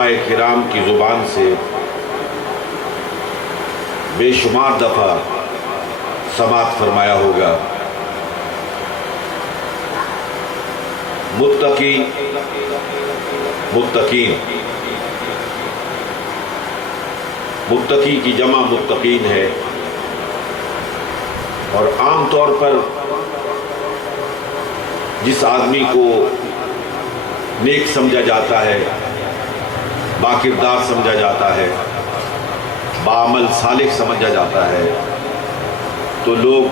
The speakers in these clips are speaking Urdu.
کرام کی زبان سے بے شمار دفعہ سماعت فرمایا ہوگا۔ متقی متقین، متقی کی جمع متقین ہے، اور عام طور پر جس آدمی کو نیک سمجھا جاتا ہے، با کردار سمجھا جاتا ہے، بعمل صالح سمجھا جاتا ہے، تو لوگ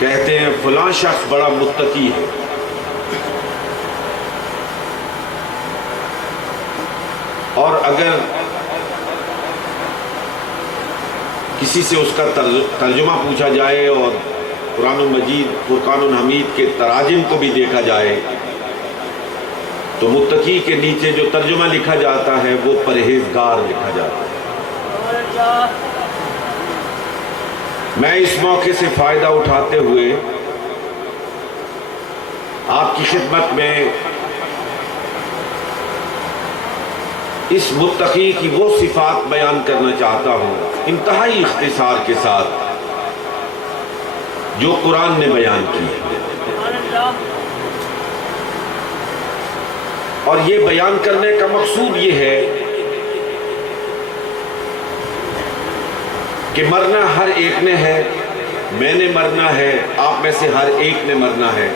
کہتے ہیں فلاں شخص بڑا متقی ہے۔ اور اگر کسی سے اس کا ترجمہ پوچھا جائے اور قرآن مجید فرقان الحمید کے تراجم کو بھی دیکھا جائے تو متقی کے نیچے جو ترجمہ لکھا جاتا ہے وہ پرہیزگار لکھا جاتا ہے۔ میں اس موقع سے فائدہ اٹھاتے ہوئے آپ کی خدمت میں اس متقی کی وہ صفات بیان کرنا چاہتا ہوں انتہائی اختصار کے ساتھ جو قرآن نے بیان کی ہے، اور یہ بیان کرنے کا مقصود یہ ہے کہ مرنا ہر ایک نے ہے، میں نے مرنا ہے، آپ میں سے ہر ایک نے مرنا ہے۔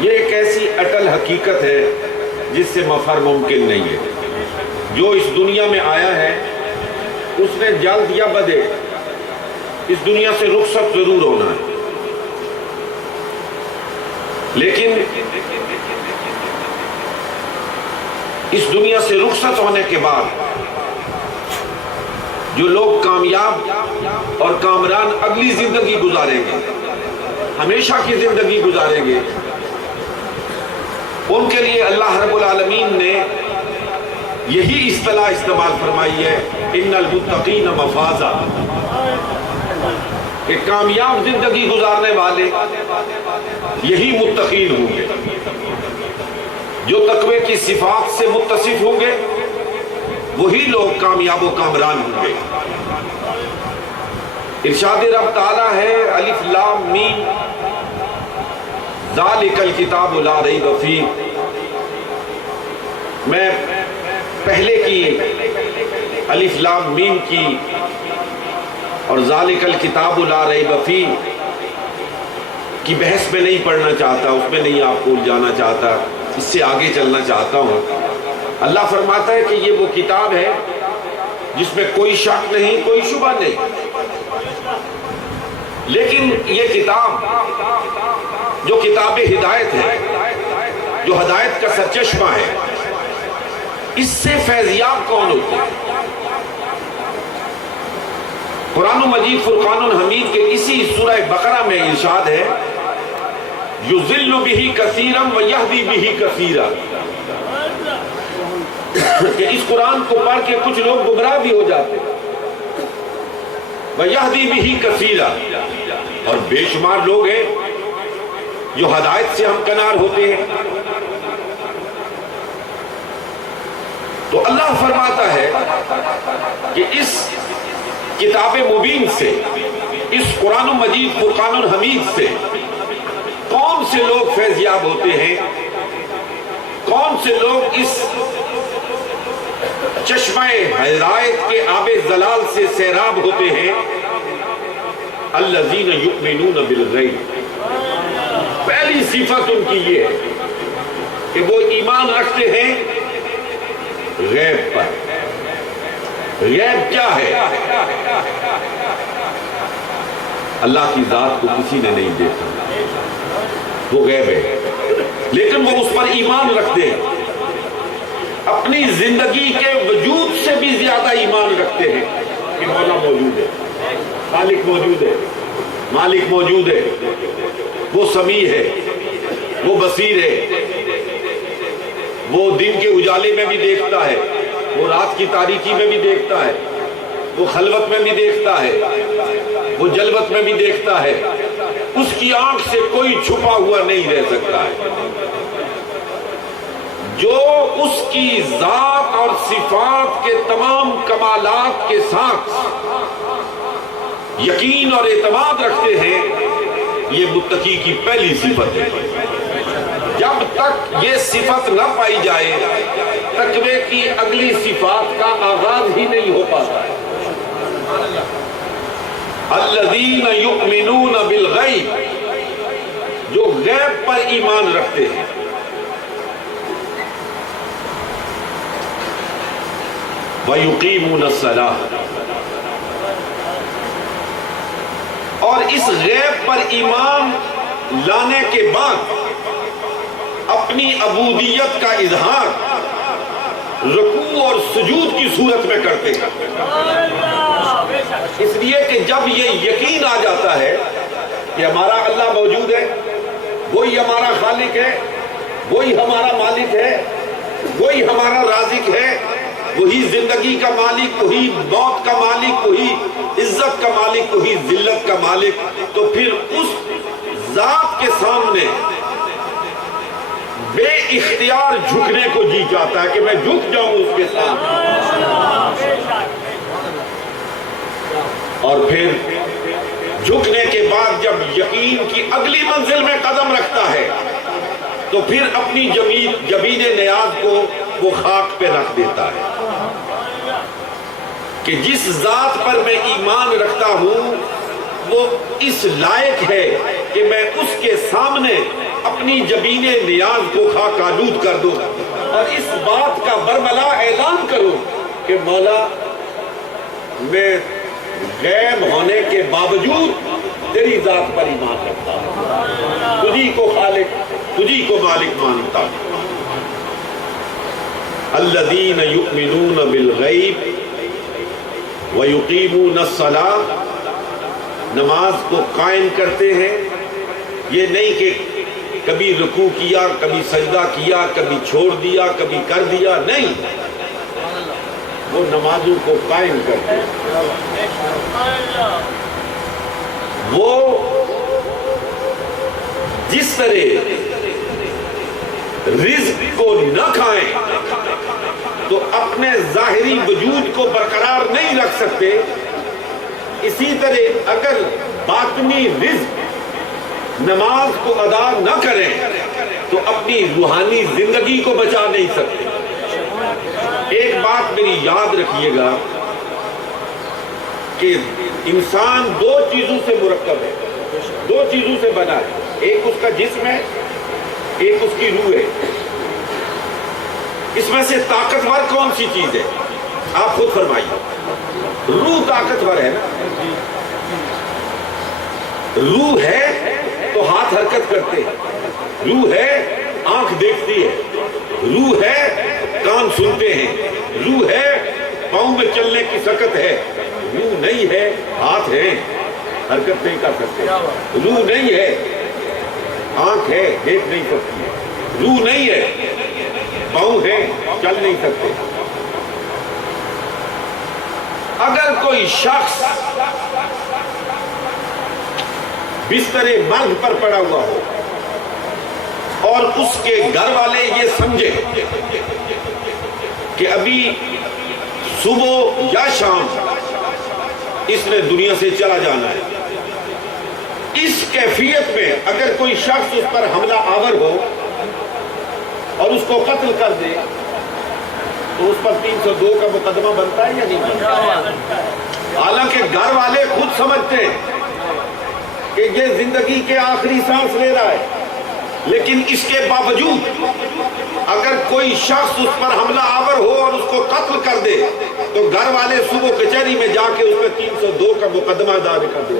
یہ ایک ایسی اٹل حقیقت ہے جس سے مفر ممکن نہیں ہے۔ جو اس دنیا میں آیا ہے اس نے جلد یا بدے اس دنیا سے رخصت ضرور ہونا ہے، لیکن اس دنیا سے رخصت ہونے کے بعد جو لوگ کامیاب اور کامران اگلی زندگی گزاریں گے، ہمیشہ کی زندگی گزاریں گے، ان کے لیے اللہ رب العالمین نے یہی اصطلاح استعمال فرمائی ہے، ان المتقین مفازا، کہ کامیاب زندگی گزارنے والے یہی متقین ہوں گے، جو تقوی کی صفات سے متصف ہوں گے وہی لوگ کامیاب و کامران ہوں گے۔ ارشاد رب تعالیٰ ہے الف لام میم ذالک الکتاب لا ریب فیہ۔ میں پہلے کی الف لام میم کی اور ذالک الکتاب لا ریب فیہ کی بحث میں نہیں پڑھنا چاہتا، اس میں نہیں آپ کو جانا چاہتا، اس سے آگے چلنا چاہتا ہوں۔ اللہ فرماتا ہے کہ یہ وہ کتاب ہے جس میں کوئی شک نہیں، کوئی شبہ نہیں، لیکن یہ کتاب جو کتاب ہدایت ہے، جو ہدایت کا سرچشمہ ہے، اس سے فیضیاب کون ہوتے ہیں؟ قرآن مجید فرقان الحمید کے اسی سورہ بقرہ میں ارشاد ہے یُضِلُّ بِهِ كَثِيرًا وَيَهْدِي بِهِ كَثِيرًا، کہ اس قرآن کو پڑھ کے کچھ لوگ گمراہ بھی ہو جاتے ہیں، وَيَهْدِي بِهِ كَثِيرًا، اور بے شمار لوگ ہیں جو ہدایت سے ہمکنار ہوتے ہیں۔ تو اللہ فرماتا ہے کہ اس کتاب مبین سے، اس قرآن مجید فرقان الحمید سے کون سے لوگ فیضیاب ہوتے ہیں، کون سے لوگ اس چشمہ ہدایت کے آب زلال سے سیراب ہوتے ہیں؟ الذین یؤمنون بالغیب، پہلی صفت ان کی یہ ہے کہ وہ ایمان رکھتے ہیں غیب پر۔ غیب کیا ہے؟ اللہ کی ذات کو کسی نے نہیں دیکھا، وہ غیب ہے، لیکن وہ اس پر ایمان رکھتے ہیں، اپنی زندگی کے وجود سے بھی زیادہ ایمان رکھتے ہیں کہ مولا موجود ہے، خالق موجود ہے، مالک موجود ہے، وہ سمیع ہے، وہ بصیر ہے، وہ دن کے اجالے میں بھی دیکھتا ہے، وہ رات کی تاریکی میں بھی دیکھتا ہے، وہ خلوت میں بھی دیکھتا ہے، وہ جلوت میں بھی دیکھتا ہے، اس کی آنکھ سے کوئی چھپا ہوا نہیں رہ سکتا ہے۔ جو اس کی ذات اور صفات کے تمام کمالات کے ساتھ یقین اور اعتماد رکھتے ہیں، یہ متقی کی پہلی صفت ہے۔ جب تک یہ صفت نہ پائی جائے، تقوی کی اگلی صفات کا آغاز ہی نہیں ہو پاتا ہے۔ الذین یؤمنون بالغیب، جو غیب پر ایمان رکھتے ہیں۔ وَيُقِيمُونَ الصَّلَاةَ، اور اس غیب پر ایمان لانے کے بعد اپنی عبودیت کا اظہار رکوع اور سجود کی صورت میں کرتے ہیں، اس لیے کہ جب یہ یقین آ جاتا ہے کہ ہمارا اللہ موجود ہے، وہی ہمارا خالق ہے، وہی ہمارا مالک ہے، وہی ہمارا رازق ہے، وہی زندگی کا مالک، وہی موت کا مالک، وہی عزت کا مالک، وہی ذلت کا مالک، تو پھر اس ذات کے سامنے بے اختیار جھکنے کو جی چاہتا ہے کہ میں جھک جاؤں اس کے سامنے۔ اور پھر جھکنے کے بعد جب یقین کی اگلی منزل میں قدم رکھتا ہے تو پھر اپنی جبین نیاز کو وہ خاک پہ رکھ دیتا ہے کہ جس ذات پر میں ایمان رکھتا ہوں وہ اس لائق ہے کہ میں اس کے سامنے اپنی جبین نیاز کو خاک آلود کر دوں اور اس بات کا برملا اعلان کروں کہ مولا، میں غیب ہونے کے باوجود تیری ذات پر ایمان رکھتا ہوں، تجھی کو خالق، تجھی کو مالک مانتا ہوں۔ الذین یؤمنون بالغیب ویقیمون الصلاۃ، نماز کو قائم کرتے ہیں۔ یہ نہیں کہ کبھی رکوع کیا، کبھی سجدہ کیا، کبھی چھوڑ دیا، کبھی کر دیا، نہیں، وہ نمازوں کو قائم کرتے ہیں۔ وہ جس طرح رزق کو نہ کھائیں تو اپنے ظاہری وجود کو برقرار نہیں رکھ سکتے، اسی طرح اگر باطنی رزق نماز کو ادا نہ کریں تو اپنی روحانی زندگی کو بچا نہیں سکتے۔ ایک بات میری یاد رکھیے گا کہ انسان دو چیزوں سے مرکب ہے، دو چیزوں سے بنا ہے، ایک اس کا جسم ہے، ایک اس کی روح ہے۔ اس میں سے طاقتور کون سی چیز ہے؟ آپ خود فرمائیے۔ روح طاقتور ہے نا، روح ہے تو ہاتھ حرکت کرتے ہیں، روح ہے آنکھ دیکھتی ہے، روح ہے کان سنتے ہیں، روح ہے پاؤں میں چلنے کی سکت ہے، روح نہیں ہے ہاتھ ہے حرکت نہیں کر سکتے، روح نہیں ہے آنکھ ہے دیکھ نہیں سکتی، روح نہیں ہے پاؤں ہے چل نہیں سکتے۔ اگر کوئی شخص بستر مرگ پر پڑا ہوا ہو اور اس کے گھر والے یہ سمجھے کہ ابھی صبح یا شام اس نے دنیا سے چلا جانا ہے، اس کیفیت میں اگر کوئی شخص اس پر حملہ آور ہو اور اس کو قتل کر دے تو اس پر 302 کا مقدمہ بنتا ہے یا نہیں بنتا؟ حالانکہ گھر والے خود سمجھتے ہیں کہ یہ زندگی کے آخری سانس لے رہا ہے، لیکن اس کے باوجود اگر کوئی شخص اس پر حملہ آور ہو اور اس کو قتل کر دے تو گھر والے صبح کچہری میں جا کے اس پہ 302 کا مقدمہ دائر کر دے،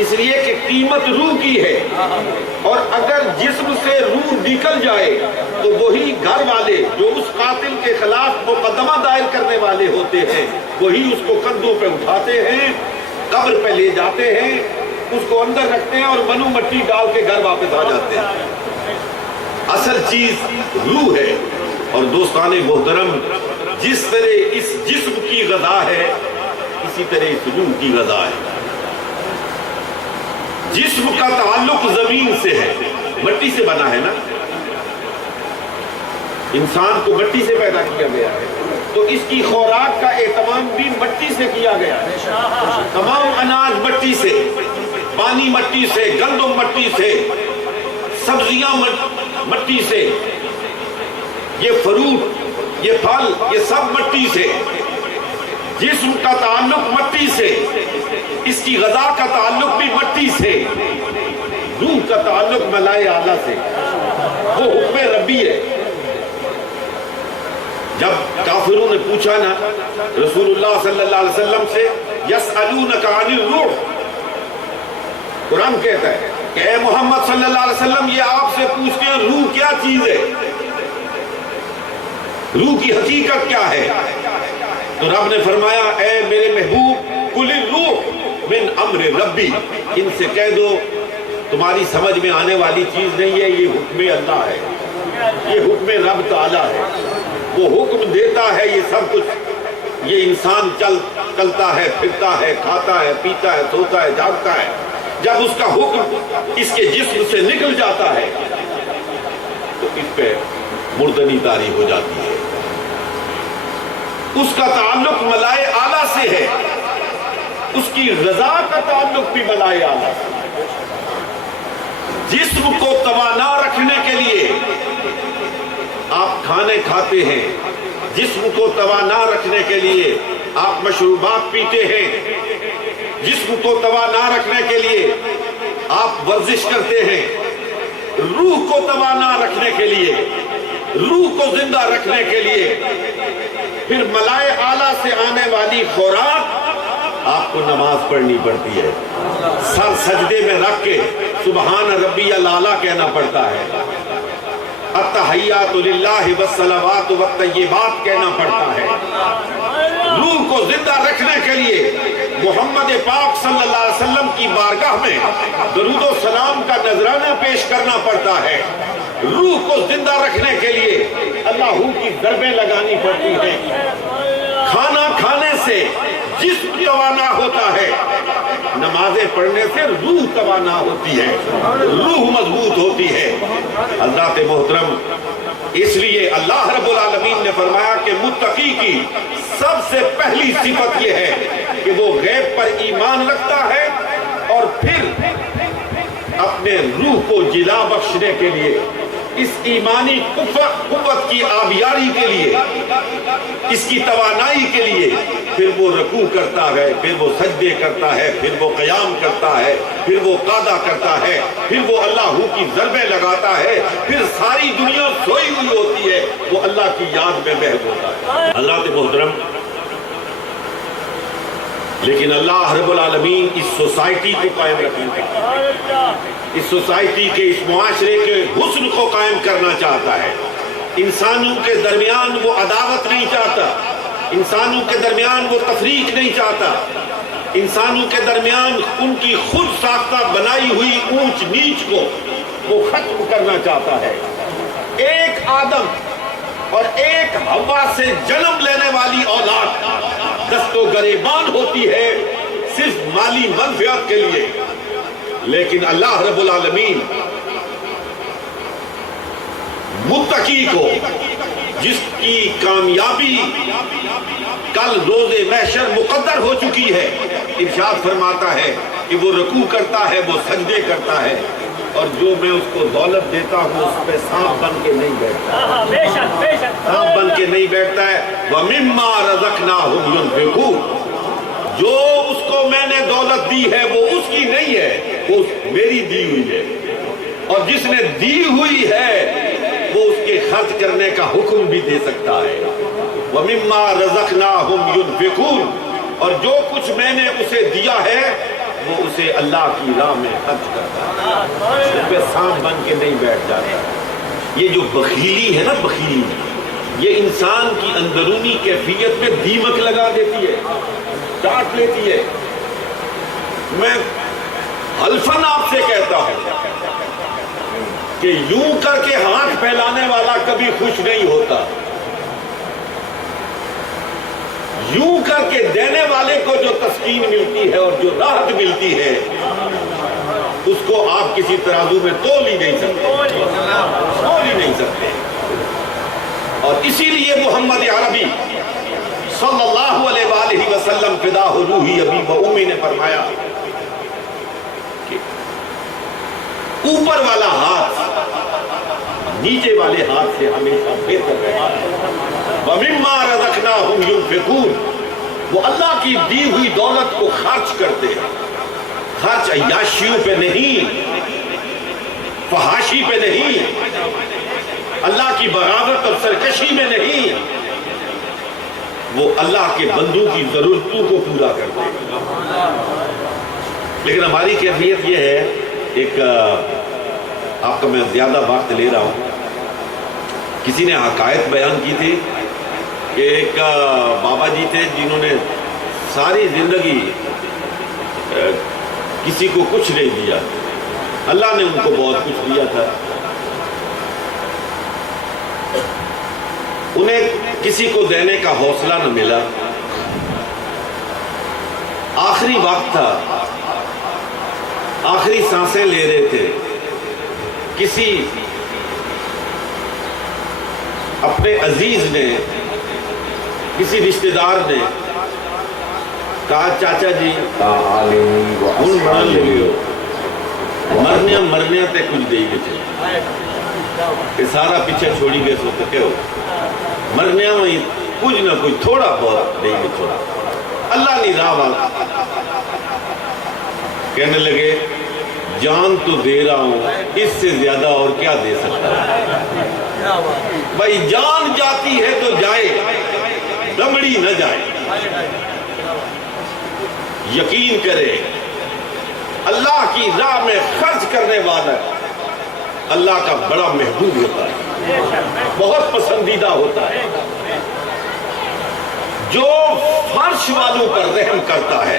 اس لیے کہ قیمت روح کی ہے، اور اگر جسم سے روح نکل جائے تو وہی گھر والے جو اس قاتل کے خلاف مقدمہ دائر کرنے والے ہوتے ہیں وہی اس کو کندھوں پہ اٹھاتے ہیں، قبر پہ لے جاتے ہیں، اس کو اندر رکھتے ہیں اور منو مٹی ڈال کے گھر واپس آ جاتے ہیں۔ اصل چیز روح ہے۔ اور دوستان محترم، جس طرح اس جسم کی غذا ہے اسی طرح اس روح کی غذا ہے۔ جسم کا تعلق زمین سے ہے، مٹی سے بنا ہے نا، انسان کو مٹی سے پیدا کیا گیا ہے، تو اس کی خوراک کا اہتمام بھی مٹی سے کیا گیا ہے۔ تمام اناج مٹی سے، پانی مٹی سے، گندم مٹی سے، سبزیاں مٹی سے، یہ فروٹ، یہ پھل، یہ سب مٹی سے۔ جسم کا تعلق مٹی سے، اس کی غذا کا تعلق بھی مٹی سے، روح کا تعلق ملائے اعلیٰ سے، وہ حکم ربی ہے۔ جب کافروں نے پوچھا نا رسول اللہ صلی اللہ علیہ وسلم سے، یسألونک عن الروح، قرآن کہتا ہے کہ اے محمد صلی اللہ علیہ وسلم یہ آپ سے پوچھتے ہیں روح کیا چیز ہے، روح کی حقیقت کیا ہے؟ تو رب نے فرمایا اے میرے محبوب قل الروح من امر ربی، ان سے کہہ دو تمہاری سمجھ میں آنے والی چیز نہیں ہے، یہ حکم اللہ ہے، یہ حکم رب تعالیٰ ہے، وہ حکم دیتا ہے یہ سب کچھ۔ یہ انسان چلتا ہے، پھرتا ہے، کھاتا ہے، پیتا ہے، سوتا ہے، جاگتا ہے، جب اس کا حکم اس کے جسم سے نکل جاتا ہے تو اس پہ مردنی طاری ہو جاتی ہے۔ اس کا تعلق ملائے اعلیٰ سے ہے، اس کی غذا کا تعلق بھی ملائے اعلیٰ سے۔ جسم کو توانا رکھنے کے لیے آپ کھانے کھاتے ہیں، جسم کو توانا رکھنے کے لیے آپ مشروبات پیتے ہیں، جسم کو توانا رکھنے کے لیے آپ ورزش کرتے ہیں، روح کو توانا رکھنے کے لیے، روح کو زندہ رکھنے کے لیے پھر ملائے اعلیٰ سے آنے والی خوراک آپ کو نماز پڑھنی پڑتی ہے، سر سجدے میں رکھ کے سبحان ربی الاعلیٰ کہنا پڑتا ہے، التحیات للہ والصلوات والطیبات کہنا پڑتا ہے۔ روح کو زندہ رکھنے کے لیے محمد پاک صلی اللہ علیہ وسلم کی بارگاہ میں درود و سلام کا نذرانہ پیش کرنا پڑتا ہے۔ روح کو زندہ رکھنے کے لیے اللہ کی ضربیں لگانی پڑتی ہیں۔ کھانا کھانے سے جسم توانا ہوتا ہے، نمازیں پڑھنے سے روح توانا ہوتی ہے، روح مضبوط ہوتی ہے۔ حضرات محترم، اس لیے اللہ رب العالمین نے فرمایا کہ متقی کی سب سے پہلی صفت یہ ہے کہ وہ غیب پر ایمان رکھتا ہے اور پھر اپنے روح کو جلا بخشنے کے لیے، اس ایمانی قوت کی آبیاری کے لیے، اس کی توانائی کے لیے پھر وہ رکوع کرتا ہے، پھر وہ سجدے کرتا ہے، پھر وہ قیام کرتا ہے، پھر وہ قعدہ کرتا ہے، پھر وہ اللہ کی ضربیں لگاتا ہے، پھر ساری دنیا سوئی ہوئی ہوتی ہے، وہ اللہ کی یاد میں محو ہوتا ہے۔ حضرات محترم، لیکن اللہ رب العالمین اس سوسائٹی کو قائم رکھنا چاہتا ہے، اس سوسائٹی کے، اس معاشرے کے حسن کو قائم کرنا چاہتا ہے۔ انسانوں کے درمیان وہ عداوت نہیں چاہتا، انسانوں کے درمیان وہ تفریق نہیں چاہتا، انسانوں کے درمیان ان کی خود ساختہ بنائی ہوئی اونچ نیچ کو وہ ختم کرنا چاہتا ہے۔ ایک آدم اور ایک حوا سے جنم لینے والی اولاد دست و گریبان ہوتی ہے صرف مالی منفعت کے لیے، لیکن اللہ رب العالمین متقی کو، جس کی کامیابی کل روز محشر مقدر ہو چکی ہے، ارشاد فرماتا ہے کہ وہ رکوع کرتا ہے، وہ سجدے کرتا ہے، اور جو میں اس کو دولت دیتا ہوں اس پہ سانپ بن کے نہیں بیٹھتا، سانپ بن کے نہیں بیٹھتا ہے۔ وَمِمَّا رَزَقْنَاهُمْ يُنْفِقُونَ، جو اس کو میں نے دولت دی ہے وہ اس کی نہیں ہے، وہ میری دی ہوئی ہے، اور جس نے دی ہوئی ہے وہ اس کے خرچ کرنے کا حکم بھی دے سکتا ہے۔ وَمِمَّا رَزَقْنَاهُمْ يُنْفِقُونَ، اور جو کچھ میں نے اسے دیا ہے وہ اسے اللہ کی راہ میں خرچ کرتا ہے، اس پہ سانپ بن کے نہیں بیٹھ جاتا۔ یہ جو بخیلی ہے نا، بخیلی، یہ انسان کی اندرونی کیفیت میں دیمک لگا دیتی ہے، چاٹ لیتی ہے۔ میں حلفاً آپ سے کہتا ہوں کہ یوں کر کے ہاتھ پھیلانے والا کبھی خوش نہیں ہوتا، یوں کر کے دینے والے کو جو تسکین ملتی ہے اور جو راحت ملتی ہے اس کو آپ کسی ترازو میں تول ہی نہیں سکتے، تول ہی نہیں سکتے۔ محمد عربی صلی اللہ علیہ وآلہ وسلم فدا روحی ابی و امی نے فرمایا کہ اوپر والا ہاتھ نیچے والے ہاتھ سے ہمیشہ بہتر ہے. وَمِمَّا رَزَقْنَاهُمْ يُنْفِقُونَ وہ اللہ کی دی ہوئی دولت کو خرچ کرتے ہیں. خرچ عیاشیوں پہ نہیں, فحاشی پہ نہیں, اللہ کی بغاوت اور سرکشی میں نہیں, وہ اللہ کے بندوں کی ضرورتوں کو پورا کرتے ہیں. لیکن ہماری کیفیت یہ ہے, ایک آپ کا میں زیادہ وقت لے رہا ہوں, کسی نے حقائق بیان کی تھی کہ ایک بابا جی تھے جنہوں نے ساری زندگی کسی کو کچھ نہیں دیا, اللہ نے ان کو بہت کچھ دیا تھا. انہیں کسی کو دینے کا حوصلہ نہ ملا. آخری وقت تھا, آخری سانسیں لے رہے تھے, کسی اپنے عزیز نے, کسی رشتہ دار نے کہا چاچا جی مرنے تے کچھ دے گئے کہ سارا پیچھے چھوڑی گئے سو کہ ہو مرنے میں کچھ نہ کچھ تھوڑا بہت دے گئے چھوڑا. اللہ نہیں راہ کہنے لگے جان تو دے رہا ہوں, اس سے زیادہ اور کیا دے سکتا ہے. بھائی جان جاتی ہے تو جائے, دمڑی نہ جائے. یقین کرے اللہ کی راہ میں خرچ کرنے والا اللہ کا بڑا محبوب ہوتا ہے, بہت پسندیدہ ہوتا ہے. جو فرش والوں پر رحم کرتا ہے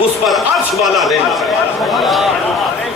اس پر عرش والا رحم کرتا ہے.